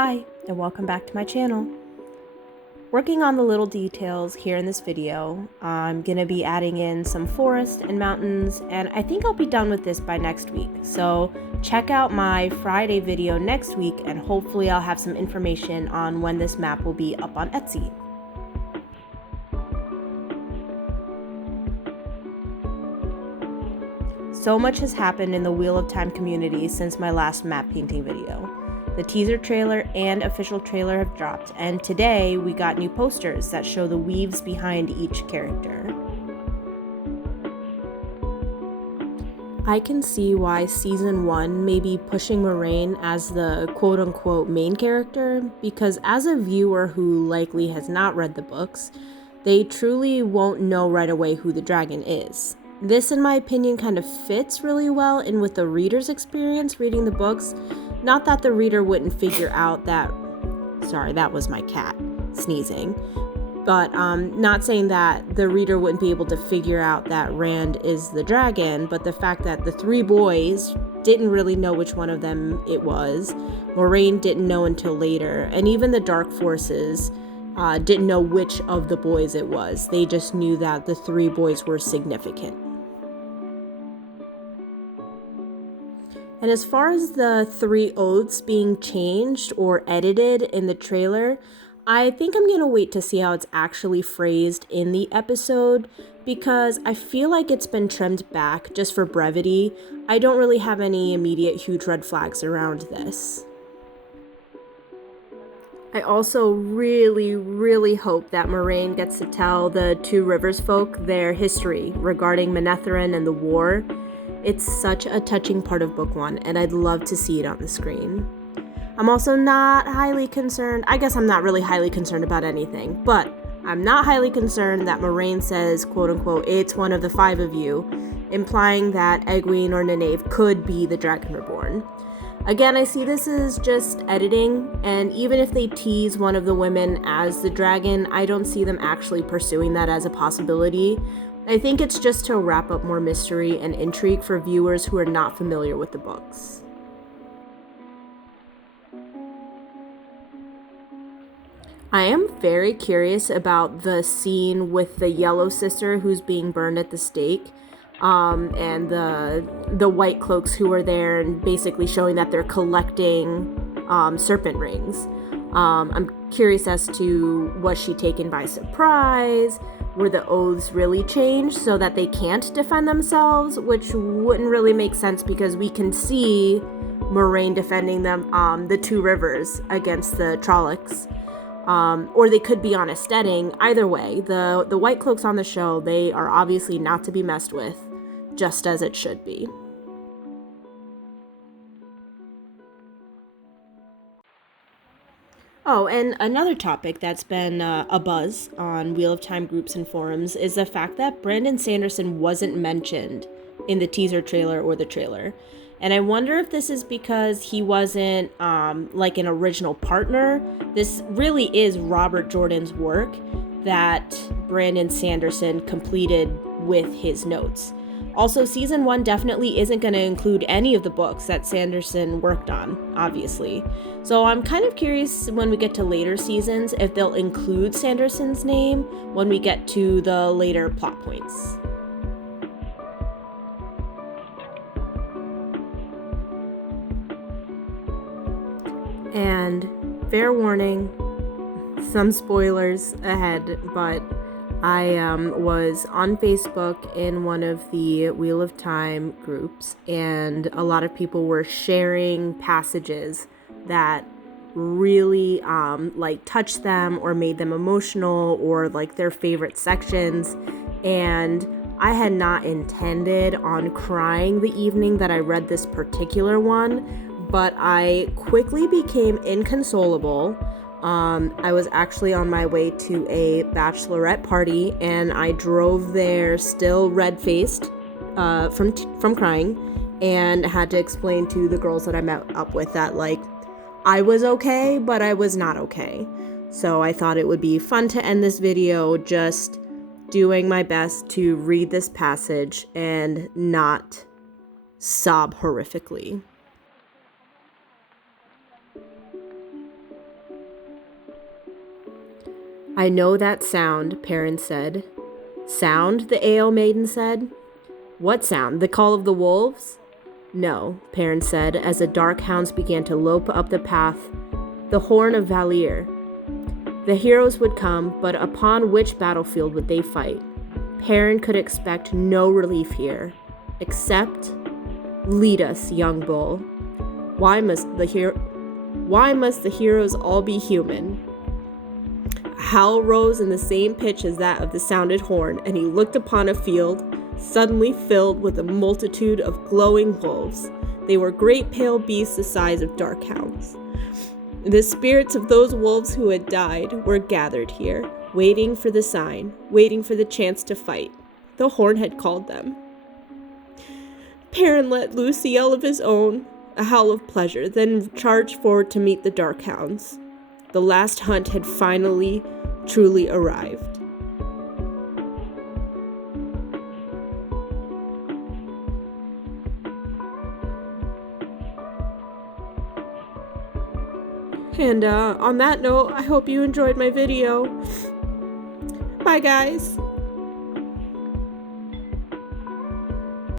Hi, and welcome back to my channel. Working on the little details here in this video, I'm gonna be adding in some forest and mountains, and I think I'll be done with this by next week. So check out my Friday video next week, and hopefully I'll have some information on when this map will be up on Etsy. So much has happened in the Wheel of Time community since my last map painting video. The teaser trailer and official trailer have dropped, and today we got new posters that show the weaves behind each character. I can see why Season 1 may be pushing Moraine as the quote-unquote main character, because as a viewer who likely has not read the books, they truly won't know right away who the dragon is. This, in my opinion, kind of fits really well in with the reader's experience reading the books. Not that the reader wouldn't figure out that... Sorry, that was my cat sneezing. But not saying that the reader wouldn't be able to figure out that Rand is the dragon, but the fact that the three boys didn't really know which one of them it was. Moraine didn't know until later, and even the Dark Forces didn't know which of the boys it was. They just knew that the three boys were significant. And as far as the three oaths being changed or edited in the trailer, I think I'm going to wait to see how it's actually phrased in the episode, because I feel like it's been trimmed back just for brevity. I don't really have any immediate huge red flags around this. I also really hope that Moraine gets to tell the Two Rivers folk their history regarding Manetheren and the war. It's such a touching part of book one, and I'd love to see it on the screen. I'm also not highly concerned. I guess I'm not really highly concerned about anything, but I'm not highly concerned that Moraine says, quote unquote, it's one of the five of you, implying that Egwene or Nynaeve could be the Dragon Reborn. Again, I see this as just editing, and even if they tease one of the women as the dragon, I don't see them actually pursuing that as a possibility. I think it's just to wrap up more mystery and intrigue for viewers who are not familiar with the books. I am very curious about the scene with the yellow sister who's being burned at the stake, and the Whitecloaks who are there and basically showing that they're collecting serpent rings. I'm curious as to, was she taken by surprise? Were the oaths really changed so that they can't defend themselves? Which wouldn't really make sense because we can see Moraine defending them, the Two Rivers against the Trollocs. Or they could be on a steading. Either way, the Whitecloaks on the show, they are obviously not to be messed with, just as it should be. Oh, and another topic that's been a buzz on Wheel of Time groups and forums is the fact that Brandon Sanderson wasn't mentioned in the teaser trailer or the trailer. And I wonder if this is because he wasn't like an original partner. This really is Robert Jordan's work that Brandon Sanderson completed with his notes. Also, Season 1 definitely isn't going to include any of the books that Sanderson worked on, obviously. So I'm kind of curious when we get to later seasons if they'll include Sanderson's name when we get to the later plot points. And fair warning, some spoilers ahead, but I was on Facebook in one of the Wheel of Time groups, and a lot of people were sharing passages that really like touched them or made them emotional, or like their favorite sections. And I had not intended on crying the evening that I read this particular one, but I quickly became inconsolable. I was actually on my way to a bachelorette party, and I drove there still red-faced from crying, and had to explain to the girls that I met up with that, like, I was okay, but I was not okay. So I thought it would be fun to end this video just doing my best to read this passage and not sob horrifically. I know that sound, Perrin said. Sound? The AO maiden said. What sound? The call of the wolves? No, Perrin said, as the dark hounds began to lope up the path. The horn of Valir. The heroes would come, but upon which battlefield would they fight? Perrin could expect no relief here, except, lead us, young bull. Why must the heroes all be human? A howl rose in the same pitch as that of the sounded horn, and he looked upon a field suddenly filled with a multitude of glowing wolves. They were great pale beasts the size of dark hounds. The spirits of those wolves who had died were gathered here, waiting for the sign, waiting for the chance to fight. The horn had called them. Perrin let loose a yell of his own, a howl of pleasure, then charged forward to meet the dark hounds. The last hunt had finally, truly arrived. And on that note, I hope you enjoyed my video. Bye, guys.